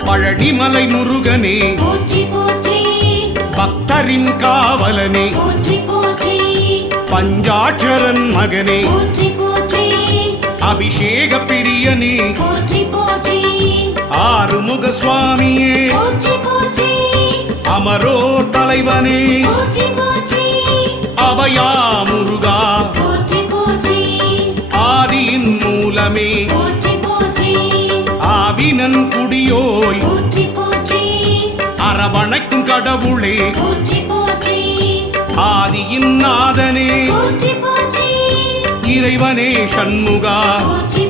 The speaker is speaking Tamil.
பழனிமலை முருகனே போற்றி போற்றி பக்தரின் காவலனே போற்றி போற்றி பஞ்சாட்சரன் மகனே போற்றி போற்றி அபிஷேக பிரியனே போற்றி போற்றி ஆறுமுக சுவாமியே போற்றி போற்றி அமரோர் தலைவனே போற்றி போற்றி அபயா முருகா போற்றி போற்றி ஆதியின் மூலமே போற்றி போற்றி ஆவினன் குடியோய் போற்றி போற்றி அரவணைக்கும் கடவுளே போற்றி போற்றி ஆதியின் நாதனே போற்றி போற்றி இறைவனே சண்முகா போற்றி